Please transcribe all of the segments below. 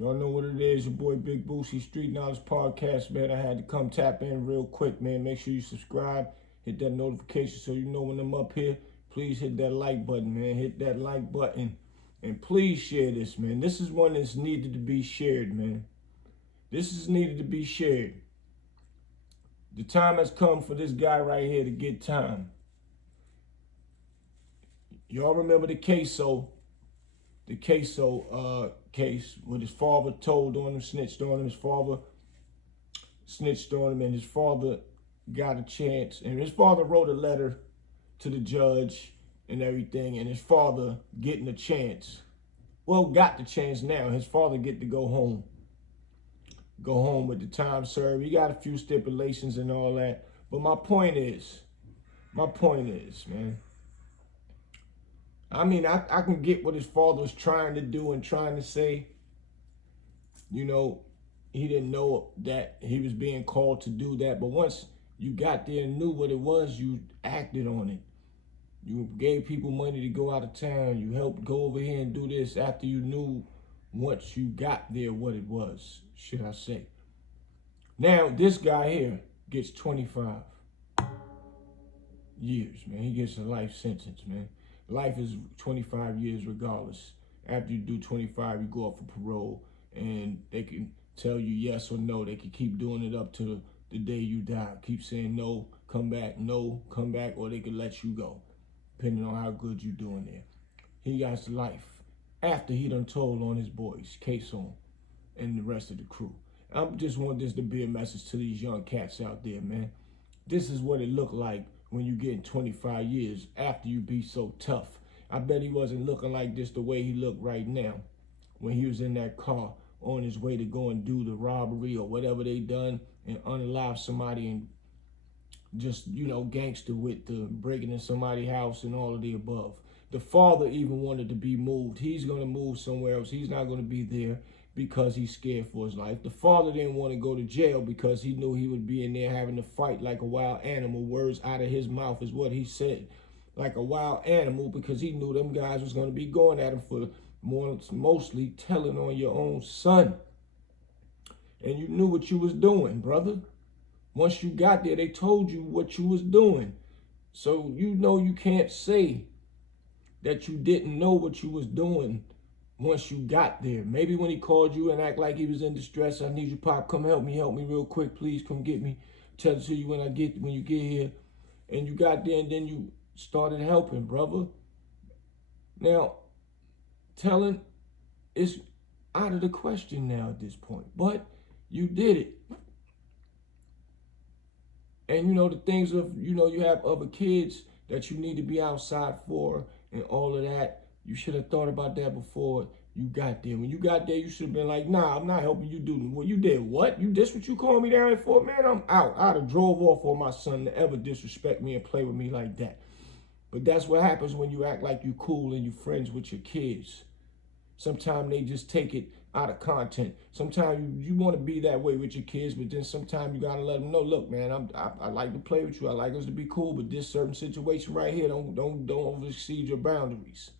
Y'all know what it is. Your boy Big Boosie, Street Knowledge Podcast, man. I had to come tap in real quick, man. Make sure you subscribe. Hit that notification so you know when I'm up here. Please hit that like button, man. Hit that like button. And please share this, man. This is one that's needed to be shared, man. This is needed to be shared. The time has come for this guy right here to get time. Y'all remember the Ksoo? The Ksoo case with his father told on him, snitched on him. His father snitched on him, and his father got a chance. And his father wrote a letter to the judge and everything, and his father getting a chance. Well, got the chance now. His father get to go home. Go home with the time served. He got a few stipulations and all that. But my point is, man, I mean, I can get what his father was trying to do and trying to say. You know, he didn't know that he was being called to do that. But once you got there and knew what it was, you acted on it. You gave people money to go out of town. You helped go over here and do this after you knew once you got there what it was, should I say. Now, this guy here gets 25 years, man. He gets a life sentence, man. Life is 25 years regardless. After you do 25, you go up for parole, and they can tell you yes or no. They can keep doing it up to the day you die. Keep saying no, come back, no, come back, or they can let you go, depending on how good you're doing there. He got life after he done told on his boys, Ksoo and the rest of the crew. I just want this to be a message to these young cats out there, man. This is what it looked like when you get 25 years after you be so tough. I bet he wasn't looking like this the way he looked right now when he was in that car on his way to go and do the robbery or whatever they done and unalive somebody and just, you know, gangster with the breaking in somebody's house and all of the above. The father even wanted to be moved. He's going to move somewhere else. He's not going to be there because he's scared for his life. The father didn't want to go to jail because he knew he would be in there having to fight like a wild animal. Words out of his mouth is what he said. Like a wild animal, because he knew them guys was going to be going at him for mostly telling on your own son. And you knew what you was doing, brother. Once you got there, they told you what you was doing. So you know you can't say that you didn't know what you was doing once you got there. Maybe when he called you and act like he was in distress, I need you, Pop, come help me real quick, please, come get me. Tell it to you when you get here. And you got there and then you started helping, brother. Now, telling is out of the question now at this point, but you did it. And you know, the things of, you know, you have other kids that you need to be outside for and all of that. You should have thought about that before you got there. When you got there, you should have been like, nah, I'm not helping you do it. Well, you did what? This what you called me down here for? Man, I'm out. I'd have drove off on my son to ever disrespect me and play with me like that. But that's what happens when you act like you cool and you friends with your kids. Sometimes they just take it out of content. Sometimes you want to be that way with your kids, but then sometimes you got to let them know, look, man, I like to play with you. I like us to be cool, but this certain situation right here, don't exceed your boundaries.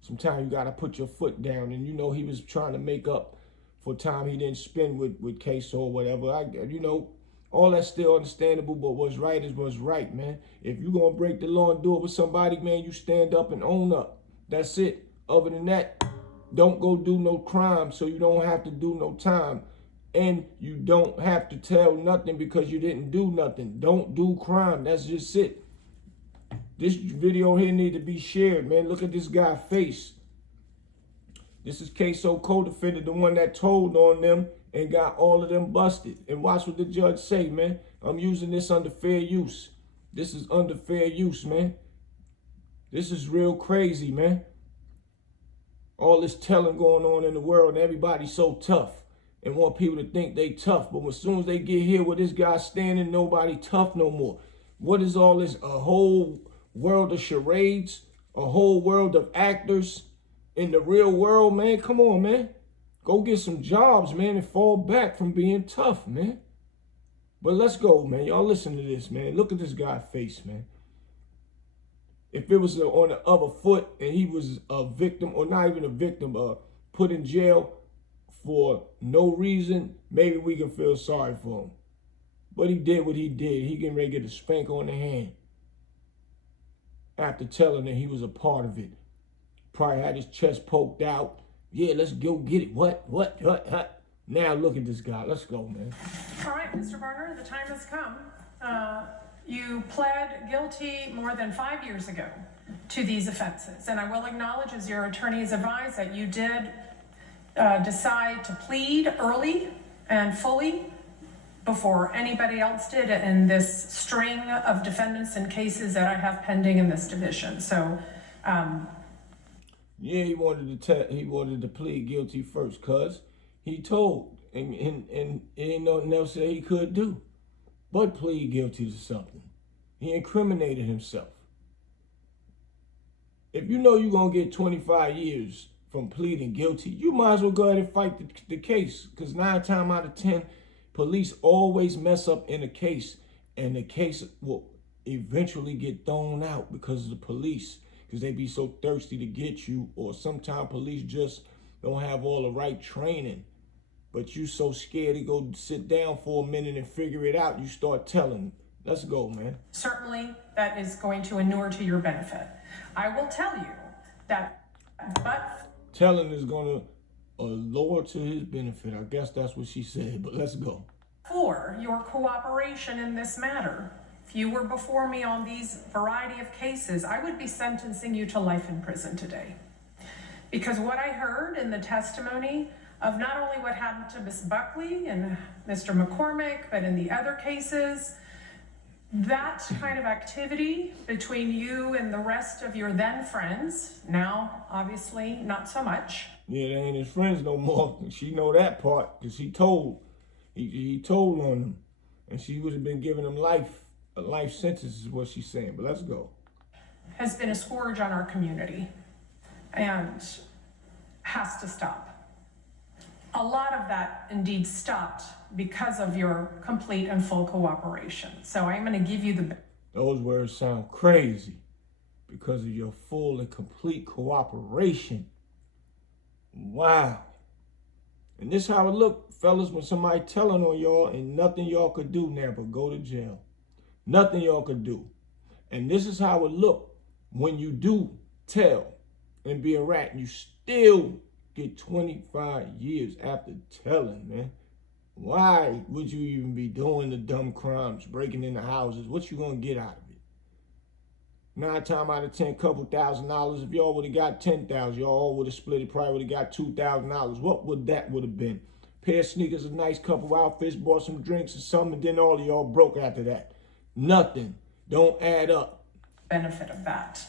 Sometimes you got to put your foot down. And, you know, he was trying to make up for time he didn't spend with Ksoo or whatever. You know, all that's still understandable, but what's right is what's right, man. If you're going to break the law and do it with somebody, man, you stand up and own up. That's it. Other than that, don't go do no crime so you don't have to do no time. And you don't have to tell nothing because you didn't do nothing. Don't do crime. That's just it. This video here need to be shared, man. Look at this guy's face. This is Ksoo co-defendant, the one that told on them and got all of them busted. And watch what the judge say, man. I'm using this under fair use. This is under fair use, man. This is real crazy, man. All this telling going on in the world, and everybody's so tough and want people to think they tough. But as soon as they get here where this guy's standing, nobody tough no more. What is all this? A whole world of charades, a whole world of actors in the real world, man. Come on, man. Go get some jobs, man, and fall back from being tough, man. But let's go, man. Y'all listen to this, man. Look at this guy's face, man. If it was on the other foot and he was a victim, or not even a victim, put in jail for no reason, maybe we can feel sorry for him. But he did what he did. He getting ready to get a spank on the hand after telling that he was a part of it. Probably had his chest poked out. Yeah, let's go get it. What? Now look at this guy. Let's go, man. All right, Mr. Varner, the time has come. You pled guilty more than 5 years ago to these offenses. And I will acknowledge, as your attorney has advised, that you did decide to plead early and fully before anybody else did in this string of defendants and cases that I have pending in this division. So, yeah, he wanted to plead guilty first, cuz he told, and ain't nothing else that he could do but plead guilty to something. He incriminated himself. If you know you're going to get 25 years from pleading guilty, you might as well go ahead and fight the case, because 9 times out of 10, police always mess up in a case, and the case will eventually get thrown out because of the police, because they be so thirsty to get you, or sometimes police just don't have all the right training. But you so scared to go sit down for a minute and figure it out, you start telling. Let's go, man. Certainly, that is going to inure to your benefit. I will tell you that, but... Telling is going to allure to his benefit. I guess that's what she said, but let's go. For your cooperation in this matter, if you were before me on these variety of cases, I would be sentencing you to life in prison today. Because what I heard in the testimony of not only what happened to Ms. Buckley and Mr. McCormick, but in the other cases, that kind of activity between you and the rest of your then friends, now obviously not so much. Yeah, they ain't his friends no more. She know that part, because he told on them, and she would have been giving him a life sentence is what she's saying. But let's go. Has been a scourge on our community and has to stop. A lot of that indeed stopped because of your complete and full cooperation. So I'm going to give you the... Those words sound crazy. Because of your full and complete cooperation. Wow. And this how it look, fellas, when somebody telling on y'all and nothing y'all could do now but go to jail. Nothing y'all could do. And this is how it look when you do tell and be a rat and you still get 25 years after telling, man. Why would you even be doing the dumb crimes, breaking into houses? What you gonna get out of it? 9 times out of 10, couple $1,000. If y'all would have got 10,000, y'all all would have split it. Probably would have got $2,000. What would that would have been? Pair of sneakers, a nice couple outfits, bought some drinks or something, and then all of y'all broke after that. Nothing. Don't add up. Benefit of that,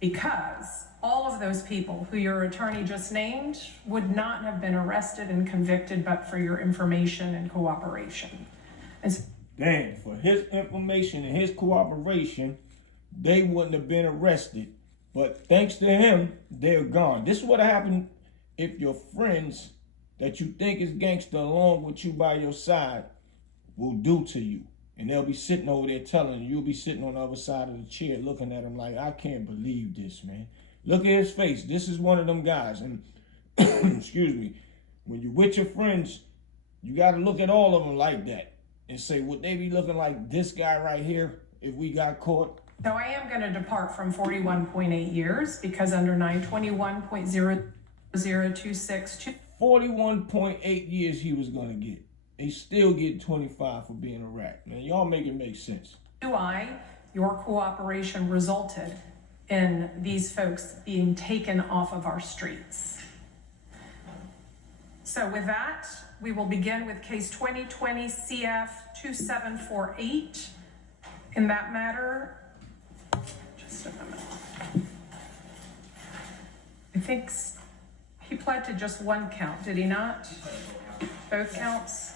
because all of those people who your attorney just named would not have been arrested and convicted but for your information and cooperation. Damn, for his information and his cooperation, they wouldn't have been arrested. But thanks to him, they're gone. This is what happened if your friends that you think is gangster along with you by your side will do to you. And they'll be sitting over there telling you, you'll be sitting on the other side of the chair looking at them like, I can't believe this, man. Look at his face. This is one of them guys. And, excuse me, when you're with your friends, you got to look at all of them like that and say, would they be looking like this guy right here if we got caught? So I am going to depart from 41.8 years because under 921.00026... 41.8 years he was going to get. He still get 25 for being a rat. Man, y'all make it make sense. Your cooperation resulted in these folks being taken off of our streets. So with that, we will begin with case 2020 CF 2748. In that matter, just a moment. I think he pled to just one count, did he not? Both counts?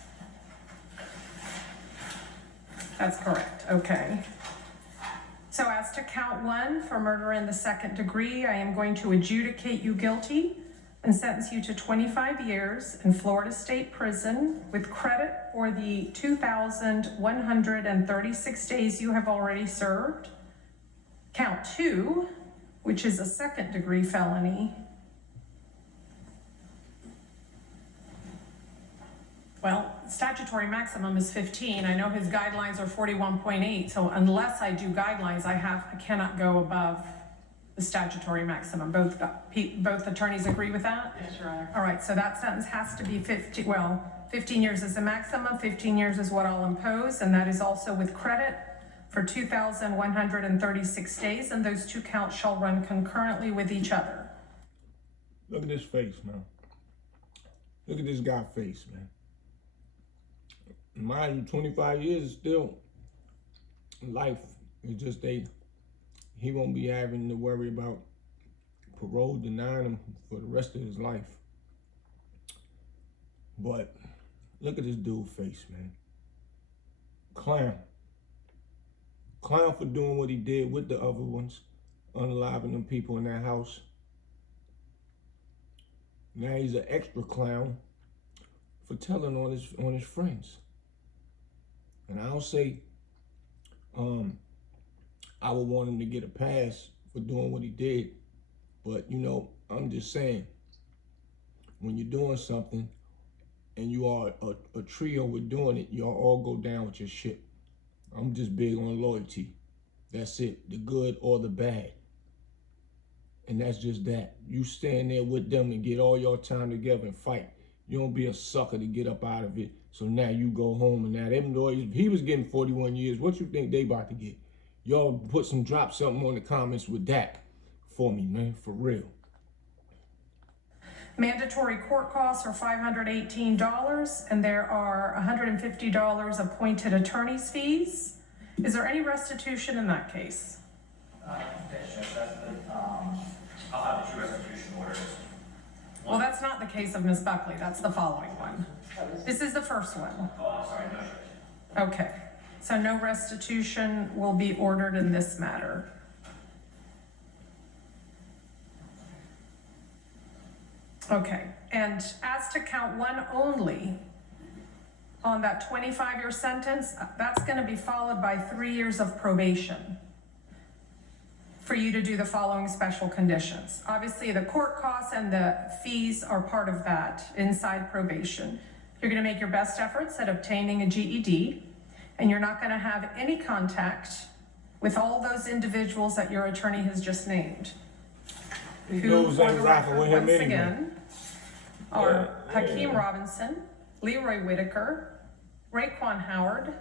That's correct, okay. So as to count 1 for murder in the 2nd degree, I am going to adjudicate you guilty and sentence you to 25 years in Florida State Prison with credit for the 2,136 days you have already served. Count 2, which is a 2nd degree felony, Well, statutory maximum is 15. I know his guidelines are 41.8, so unless I do guidelines, I cannot go above the statutory maximum. Both attorneys agree with that? Yes, Your Honor. All right, so that sentence has to be 15 years is the maximum, 15 years is what I'll impose, and that is also with credit for 2,136 days, and those two counts shall run concurrently with each other. Look at this face, man. Look at this guy's face, man. Mind you, 25 years is still life. It's just he won't be having to worry about parole denying him for the rest of his life. But look at this dude's face, man. Clown. Clown for doing what he did with the other ones, unaliving them people in that house. Now he's an extra clown for telling on his friends. And I don't say I would want him to get a pass for doing what he did, but you know, I'm just saying, when you're doing something and you are a trio with doing it, y'all all go down with your shit. I'm just big on loyalty. That's it, the good or the bad. And that's just that. You stand there with them and get all your time together and fight. You don't be a sucker to get up out of it. So now you go home and now them lawyers, he was getting 41 years. What you think they about to get? Y'all drop something on the comments with that for me, man, for real. Mandatory court costs are $518, and there are $150 appointed attorney's fees. Is there any restitution in that case? Yes, Judge, that's I'll have the two restitution orders. Well, that's not the case of Ms. Buckley. That's the following one. This is the first one. Oh, I'm sorry, no, Judge. Okay, so no restitution will be ordered in this matter. Okay, and as to count one only, on that 25-year sentence, that's going to be followed by 3 years of probation for you to do the following special conditions. Obviously, the court costs and the fees are part of that inside probation. You're going to make your best efforts at obtaining a GED, and you're not going to have any contact with all those individuals that your attorney has just named. Who, for the record, once again, are Hakeem Robinson, Leroy Whitaker, Raekwon Howard,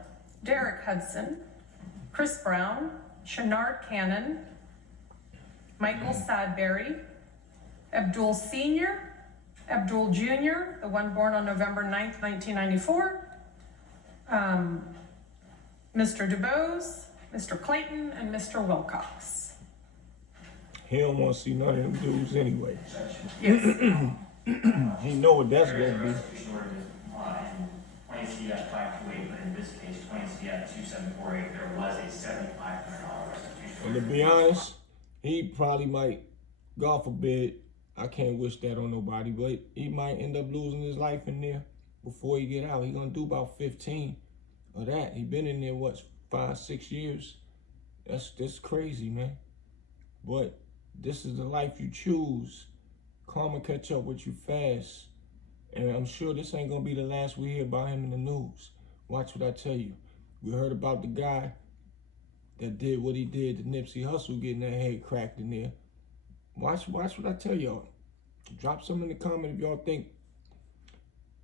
Derek Hudson, Chris Brown, Shenard Cannon, Michael Sadberry, Abdul Sr., Abdul Jr., the one born on November 9th, 1994, Mr. DuBose, Mr. Clayton, and Mr. Wilcox. He don't want to see none of them dudes anyway. Yes. He know what that's There is gonna a be. restitution order in 20 CF 528, but in this case, 20 CF 2748, there was a $7,500 restitution And order. to be honest, he probably might, God forbid, I can't wish that on nobody, but he might end up losing his life in there before he get out. He gonna do about 15 of that. He been in there, what, 5-6 years? That's crazy, man. But this is the life you choose. Karma catch up with you fast. And I'm sure this ain't gonna be the last we hear about him in the news. Watch what I tell you. We heard about the guy that did what he did to Nipsey Hussle, getting that head cracked in there. Watch what I tell y'all. Drop some in the comment if y'all think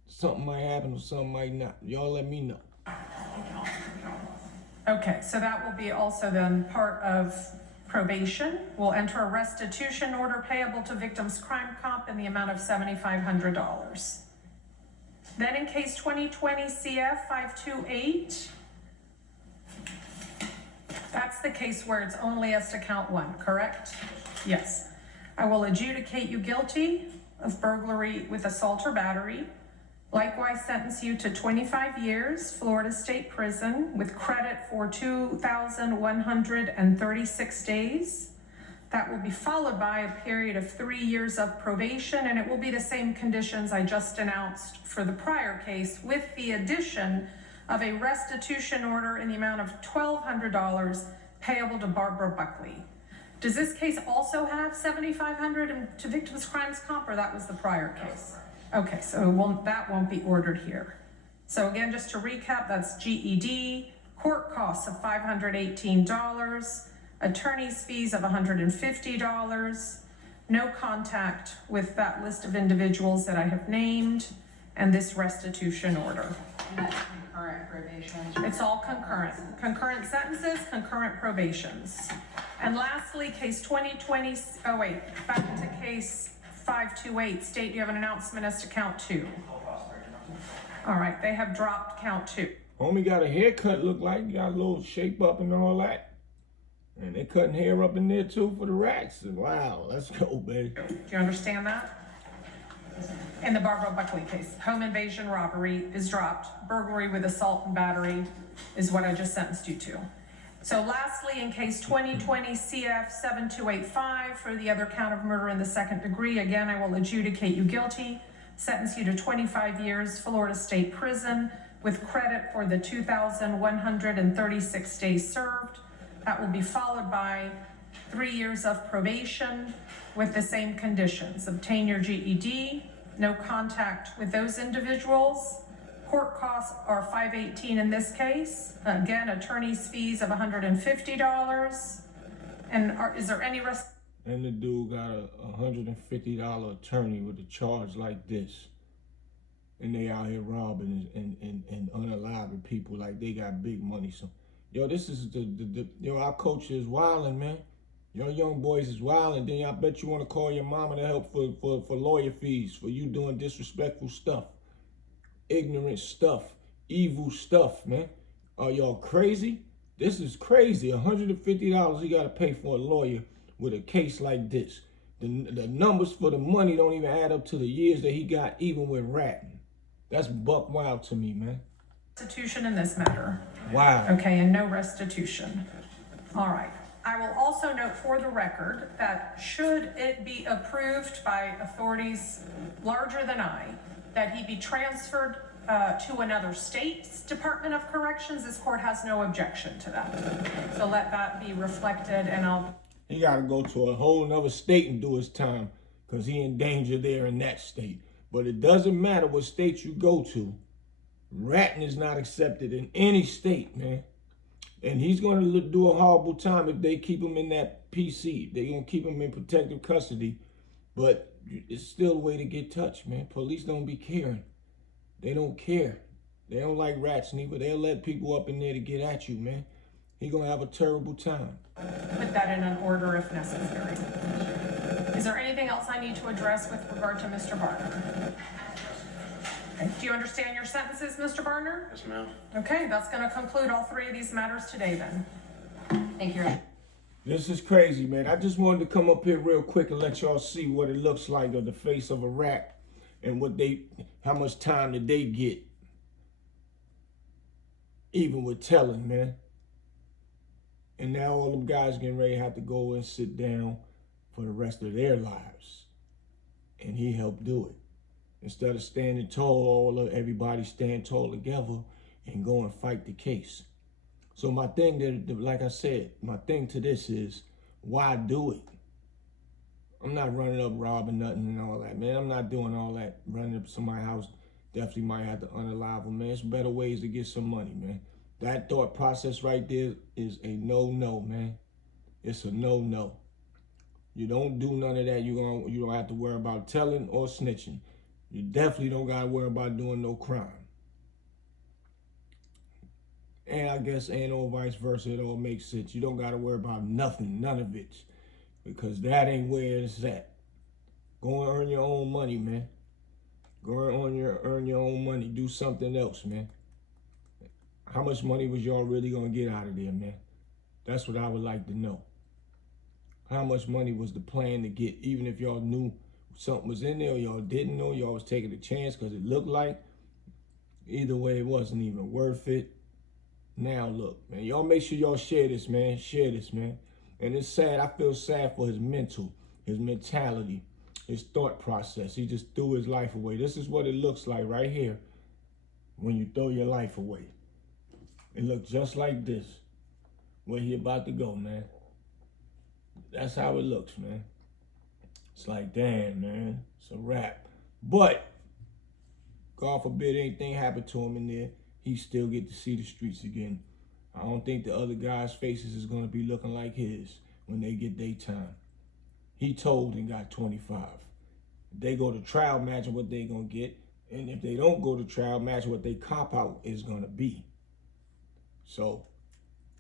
something might happen or something might not. Y'all let me know. Okay, so that will be also then part of probation. We'll enter a restitution order payable to victims' crime comp in the amount of $7,500. Then in case 2020 CF 528, that's the case where it's only as to count one, correct? Yes. I will adjudicate you guilty of burglary with assault or battery. Likewise sentence you to 25 years, Florida State Prison, with credit for 2,136 days. That will be followed by a period of 3 years of probation, and it will be the same conditions I just announced for the prior case, with the addition of a restitution order in the amount of $1,200 payable to Barbara Buckley. Does this case also have $7,500 to victims' crimes comp, or that was the prior case? Okay, so that won't be ordered here. So again, just to recap, that's GED, court costs of $518, attorney's fees of $150, no contact with that list of individuals that I have named, and this restitution order. And that's concurrent probation. It's all concurrent. Concurrent sentences, concurrent probations. And lastly, case 2020, back to case 528. State, do you have an announcement as to count 2? All right, they have dropped count 2. Homie got a haircut, look like. Got a little shape up and all that. And they cutting hair up in there too for the racks. Wow, let's go, baby. Do you understand that? In the Barbara Buckley case, home invasion robbery is dropped. Burglary with assault and battery is what I just sentenced you to. So lastly, in case 2020 CF 7285 for the other count of murder in the second degree, again, I will adjudicate you guilty, sentence you to 25 years Florida State Prison with credit for the 2,136 days served. That will be followed by 3 years of probation with the same conditions. Obtain your GED, no contact with those individuals. Court costs are $518 in this case. Again, attorney's fees of $150. And is there any rest? And the dude got a $150 attorney with a charge like this. And they out here robbing and unaliving people like they got big money. So, yo, this is yo, our culture is wilding, man. Your young boys is wilding. Then I bet you want to call your mama to help for lawyer fees for you doing disrespectful stuff, ignorant stuff, evil stuff, man. Are y'all crazy? This is crazy. $150 you got to pay for a lawyer with a case like this. The numbers for the money don't even add up to the years that he got even with ratting. That's buck wild to me, man. Restitution in this matter. Wow. Okay, and no restitution. All right. I will also note for the record that should it be approved by authorities larger than I, that he be transferred to another state's Department of Corrections, this court has no objection to that. So let that be reflected, and He got to go to a whole nother state and do his time because he in danger there in that state. But it doesn't matter what state you go to. Ratting is not accepted in any state, man. And he's going to do a horrible time if they keep him in that PC. They're going to keep him in protective custody. But it's still a way to get touched, man. Police don't be caring. They don't care. They don't like rats, neither. They'll let people up in there to get at you, man. He's going to have a terrible time. put that in an order if necessary. Is there anything else I need to address with regard to Mr. Barner? Okay. Do you understand your sentences, Mr. Barner? Yes, ma'am. Okay, that's going to conclude all three of these matters today then. Thank you. This is crazy, man. I just wanted to come up here real quick and let y'all see what it looks like on the face of a rat and how much time did they get. Even with telling, man. And now all them guys getting ready to have to go and sit down for the rest of their lives. And he helped do it. Instead of standing tall, everybody stand tall together and go and fight the case. So my thing, like I said, my thing to this is, why do it? I'm not running up robbing nothing and all that, man. I'm not doing all that. Running up somebody's house, definitely might have to unalive them, man. There's better ways to get some money, man. That thought process right there is a no-no, man. It's a no-no. You don't do none of that. You don't have to worry about telling or snitching. You definitely don't got to worry about doing no crime. And I guess, or vice versa, it all makes sense. You don't got to worry about nothing, none of it. Because that ain't where it's at. Go and earn your own money, man. Go and earn your own money. Do something else, man. How much money was y'all really going to get out of there, man? That's what I would like to know. How much money was the plan to get, even if y'all knew something was in there or y'all didn't know, y'all was taking a chance because it looked like. Either way, it wasn't even worth it. Now look, man, y'all make sure y'all share this, man. Share this, man. And it's sad. I feel sad for his mentality, his thought process. He just threw his life away. This is what it looks like right here when you throw your life away. It looks just like this where he about to go, man. That's how it looks, man. It's like, damn, man, it's a wrap. But God forbid anything happened to him in there, he still get to see the streets again. I don't think the other guys' faces is going to be looking like his when they get their time. He told and got 25. If they go to trial, imagine what they going to get. And if they don't go to trial, imagine what they cop out is going to be. So,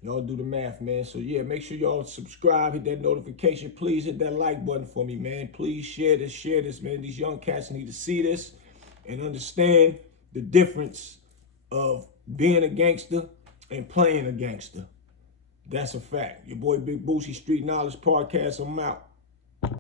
y'all do the math, man. So, yeah, make sure y'all subscribe, hit that notification. Please hit that like button for me, man. Please share this, man. These young cats need to see this and understand the difference of being a gangster and playing a gangster. That's a fact. Your boy Big Boosie, Street Knowledge Podcast. I'm out.